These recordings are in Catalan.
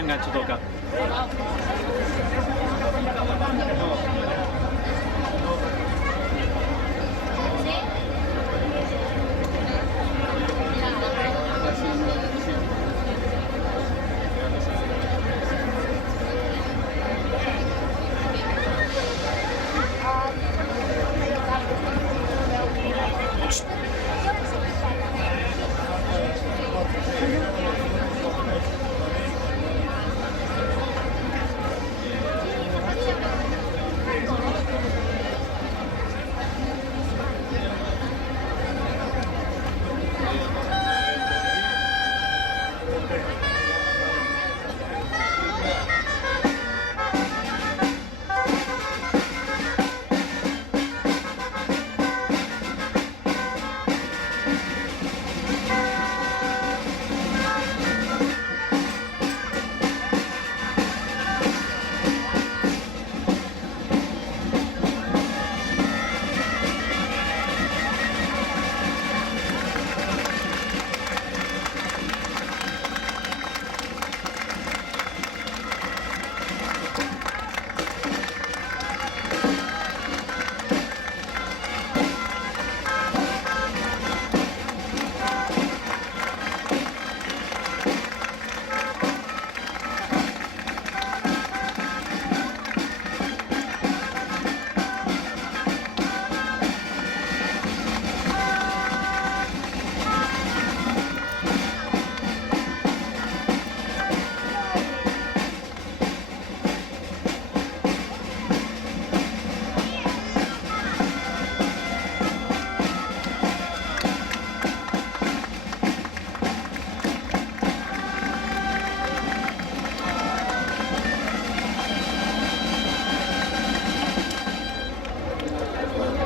t'enganxa tot el cap.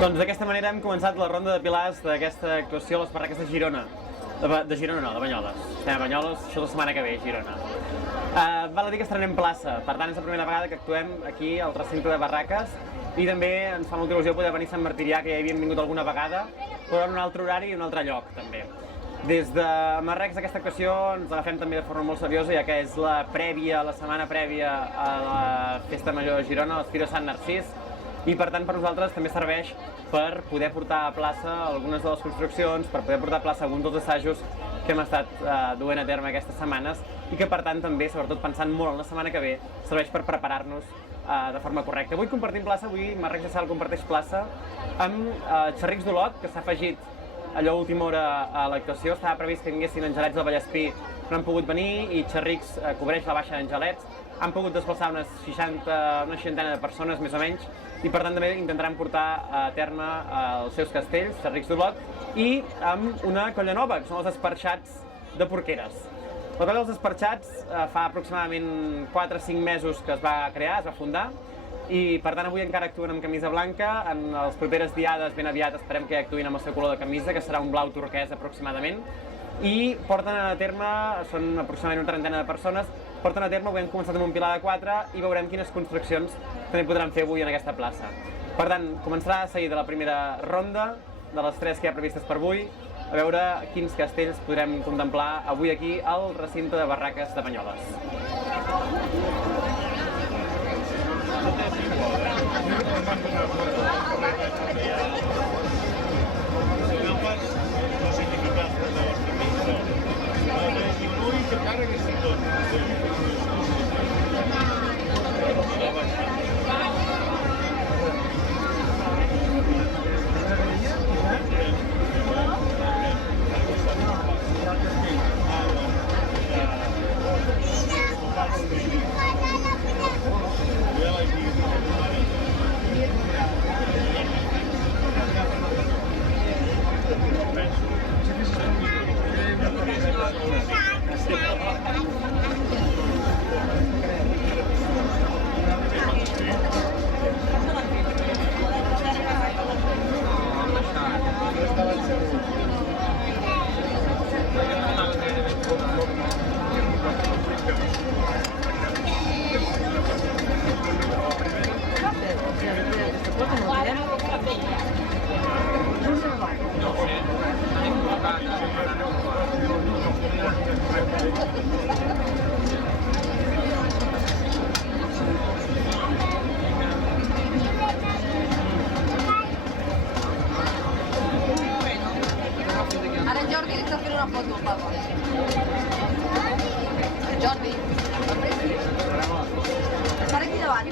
Doncs d'aquesta manera hem començat la ronda de pilars d'aquesta actuació a les barraques de Girona. De Girona no, de Banyoles. Estem a Banyoles, això la setmana que ve, Girona. Val a dir que estrenem plaça, per tant és la primera vegada que actuem aquí al recinte de barraques i també ens fa molta il·lusió poder venir a Sant Martirià, que ja hi havíem vingut alguna vegada, però en un altre horari i un altre lloc també. Des de Marrecs aquesta actuació ens agafem també de forma molt seriosa, ja que és la prèvia, la setmana prèvia a la Festa Major de Girona, a l'Espiro Sant Narcís, i per tant per nosaltres també serveix per poder portar a plaça algunes de les construccions, per poder portar a plaça alguns dels assajos que hem estat duent a terme aquestes setmanes i que per tant també, sobretot pensant molt en la setmana que ve, serveix per preparar-nos de forma correcta. Avui compartim plaça, avui Marrecs de Sal comparteix plaça amb xerrics d'Olot, que s'ha afegit allò a última hora a l'actuació. Estava previst que vinguessin Angelets del Vallespí, no han pogut venir, i Xerrics cobreix la baixa d'Angelets. Han pogut desplaçar una seixantena de persones, més o menys, i per tant també intentaran portar a terme els seus castells, Xerrics d'Olot, i amb una colla nova, que són els Esparxats de Porqueres. La colla dels Esparxats fa aproximadament 4 o 5 mesos que es va crear, es va fundar, i per tant avui encara actuen amb camisa blanca. En les properes diades ben aviat esperem que actuïn amb el seu color de camisa, que serà un blau turquès aproximadament, i porten a terme, són aproximadament una trentena de persones, porten a terme, avui hem començat amb un pilar de 4 i veurem quines construccions també podran fer avui en aquesta plaça. Per tant, començarà a seguir de la primera ronda, de les 3 que hi ha previstes per avui, a veure quins castells podrem contemplar avui aquí al recinte de barraques de Banyoles. No sé, Jordi. Estan aquí davant.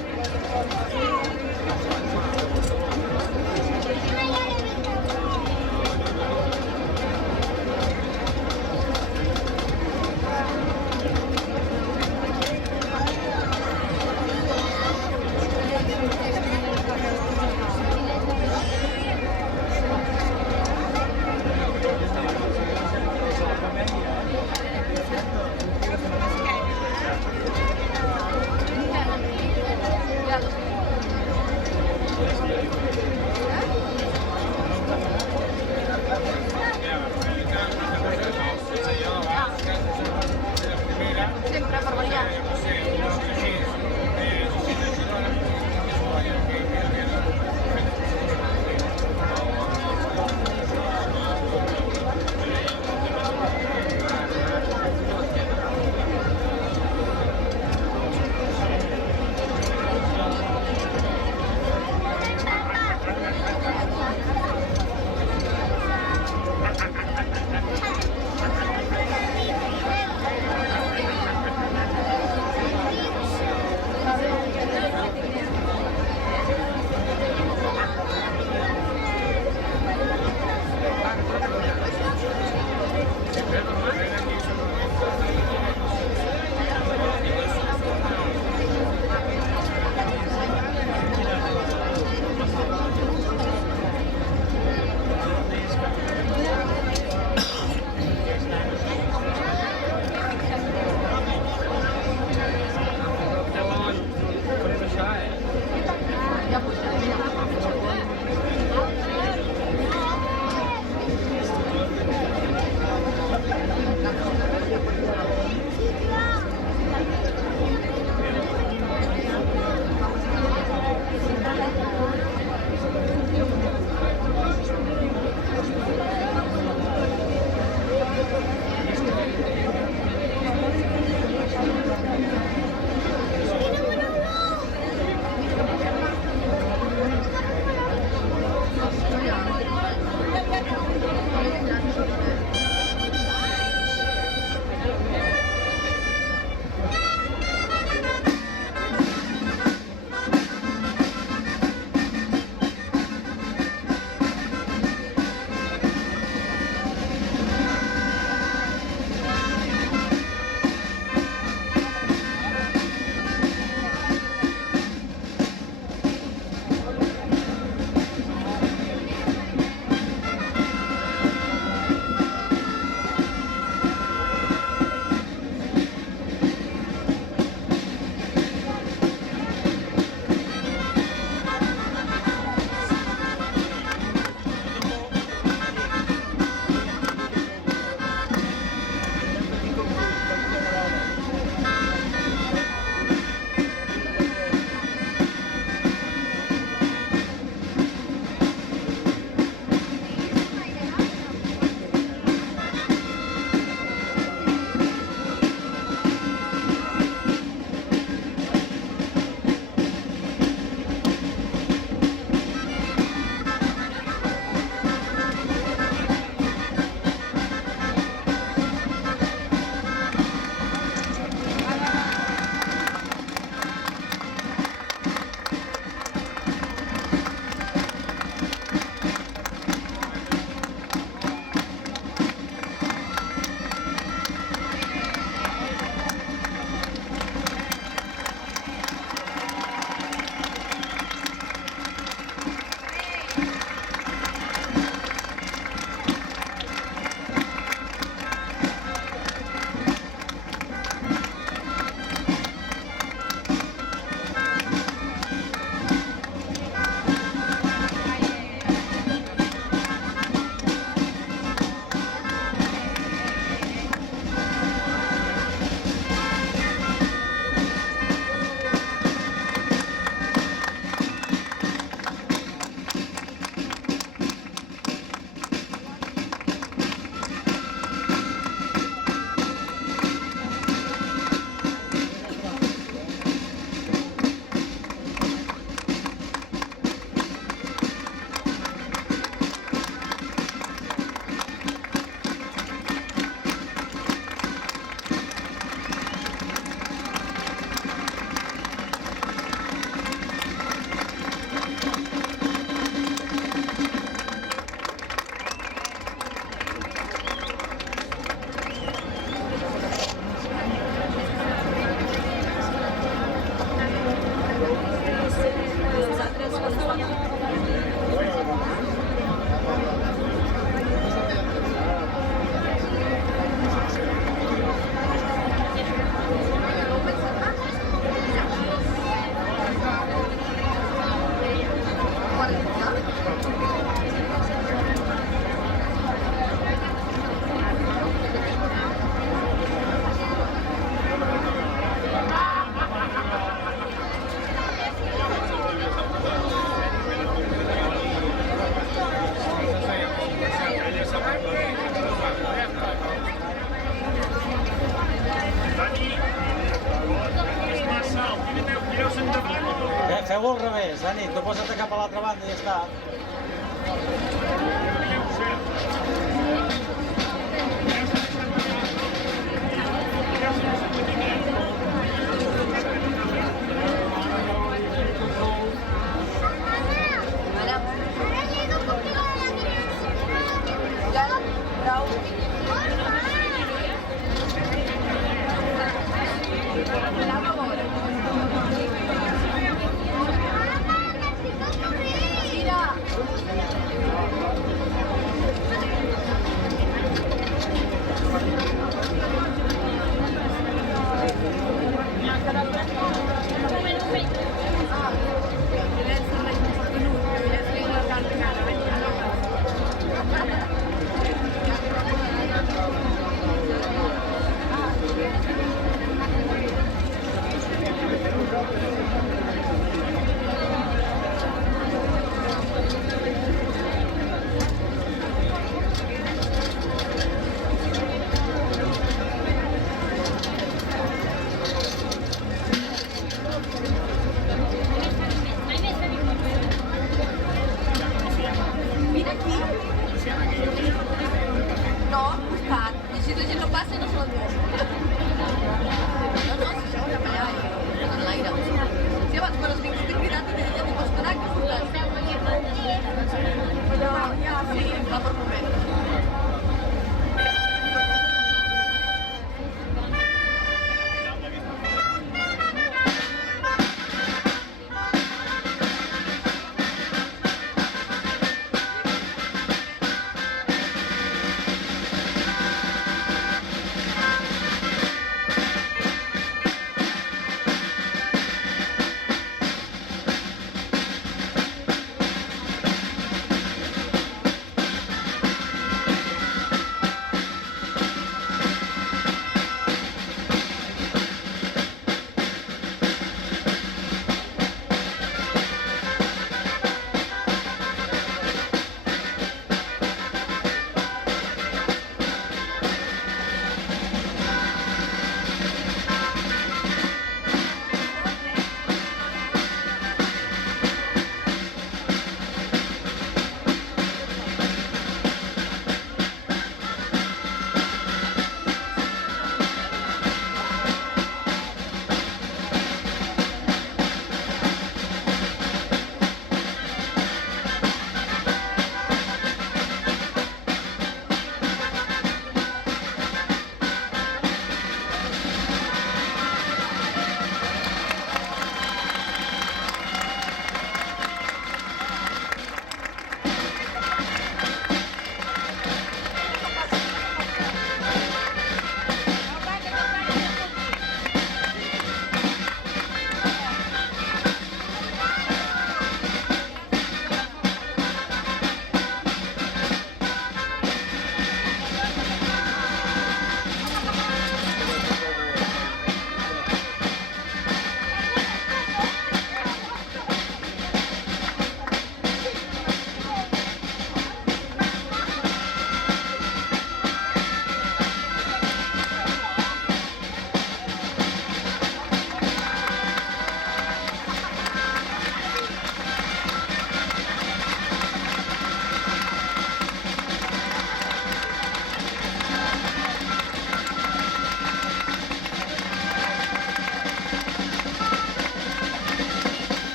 feu-ho al revés, Ani, tu posa't cap a l'altra banda i ja està.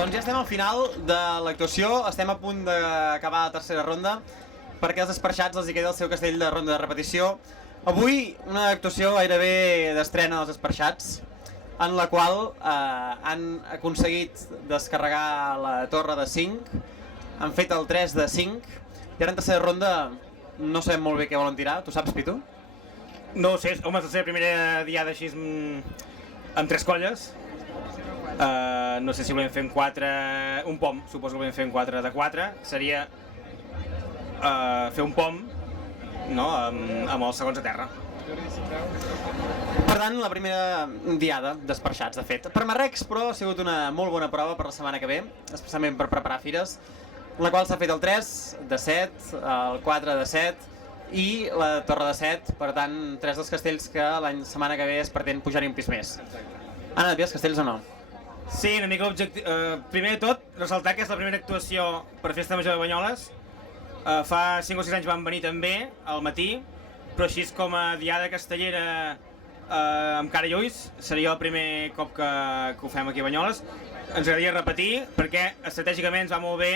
Doncs ja estem al final de l'actuació, estem a punt d'acabar la tercera ronda perquè els esparxats els hi queda el seu castell de ronda de repetició. Avui una actuació gairebé d'estrena dels esparxats en la qual han aconseguit descarregar la torre de 5, han fet el 3 de 5 i ara en tercera ronda no sabem molt bé què volen tirar, tu saps, Pitu? No ho sé, home, és la seva primera diada així amb 3 colles. No sé si volem fer en 4, un pom, suposo que volem fer en 4 de 4, seria fer un pom, no, amb els segons a terra. Per tant, la primera diada d'esparxats, de fet. Per Marrecs, però, ha sigut una molt bona prova per la setmana que ve, especialment per preparar fires, en la qual s'ha fet el 3 de 7, el 4 de 7 i la torre de 7, per tant, 3 dels castells que l'any setmana que ve es pretén pujar-hi un pis més. Anna, et els castells o no? Sí, una mica l'objectiu... primer de tot, ressaltar que és la primera actuació per Festa Major de Banyoles. Fa 5 o 6 anys van venir també, al matí, però així com a diada castellera amb cara i ulls, seria el primer cop que ho fem aquí a Banyoles. Ens agradaria repetir, perquè estratègicament ens va molt bé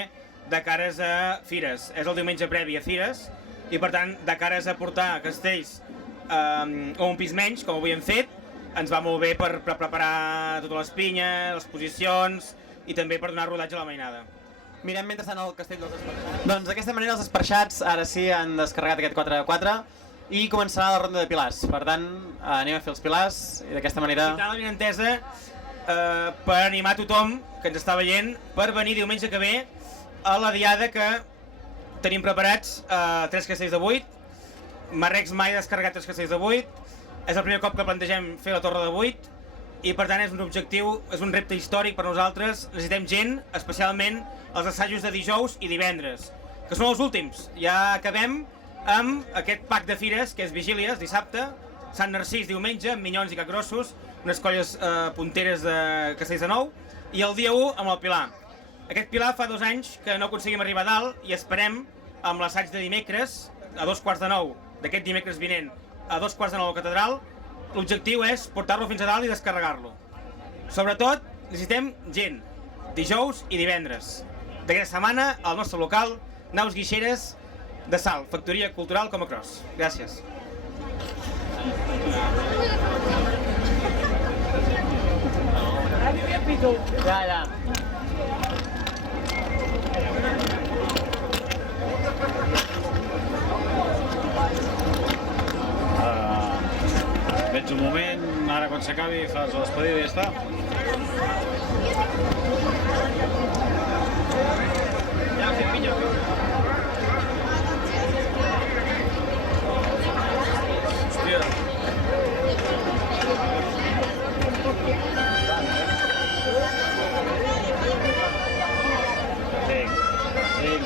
de cares a fires. És el diumenge previ a fires, i per tant, de cares a portar castells a un pis menys, com avui hem fet, ens va molt bé per preparar totes les pinyes, les posicions i també per donar rodatge a la mainada. Mirem mentrestant el castell dels esparxats. Doncs d'aquesta manera els esparxats ara sí han descarregat aquest 4x4 i començarà la ronda de pilars. Per tant, anem a fer els pilars i d'aquesta manera... I tal, ben entesa, per animar tothom que ens està veient per venir diumenge que ve a la diada que tenim preparats 3 castells de 8. Marrecs mai ha descarregat 3 castells de 8. És el primer cop que plantegem fer la torre de 8 i per tant és un objectiu, és un repte històric per nosaltres. Necessitem gent, especialment els assajos de dijous i divendres, que són els últims. Ja acabem amb aquest pack de fires, que és Vigílies, dissabte, Sant Narcís diumenge, amb minyons i capgrossos, unes colles punteres de castells de nou, i el dia 1 amb el Pilar. Aquest Pilar fa 2 anys que no aconseguim arribar a dalt i esperem, amb l'assaig de dimecres, a 2:15 d'aquest dimecres vinent, a 2:15 a la catedral, l'objectiu és portar-lo fins a dalt i descarregar-lo. Sobretot, necessitem gent, dijous i divendres. D'aquesta setmana, al nostre local, Naus Guixeres de Salt, Factoria Cultural com a Cross. Gràcies. Ja. Vens un moment, ara quan s'acabi fas la despedida i ja està. Hòstia. Vinc.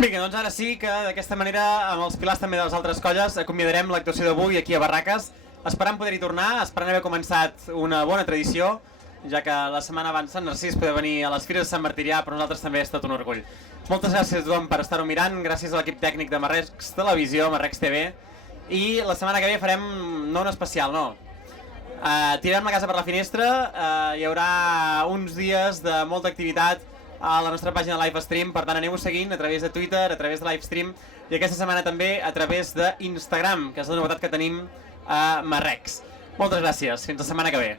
Vinga, doncs ara sí que d'aquesta manera, amb els pilars també de les altres colles, acomiadarem l'actuació d'avui aquí a Barraques, esperant poder-hi tornar, esperant haver començat una bona tradició, ja que la setmana abans Sant Narcís poder venir a les Fires de Sant Martirià, però nosaltres també ha estat un orgull. Moltes gràcies a tothom per estar-ho mirant, gràcies a l'equip tècnic de Marrecs Televisió, Marrecs TV, i la setmana que ve farem no un especial, no. Tirem la casa per la finestra, hi haurà uns dies de molta activitat a la nostra pàgina de Livestream, per tant aneu seguint a través de Twitter, a través de Livestream, i aquesta setmana també a través d'Instagram, que és la novetat que tenim a Marrecs. Moltes gràcies, fins la setmana que ve.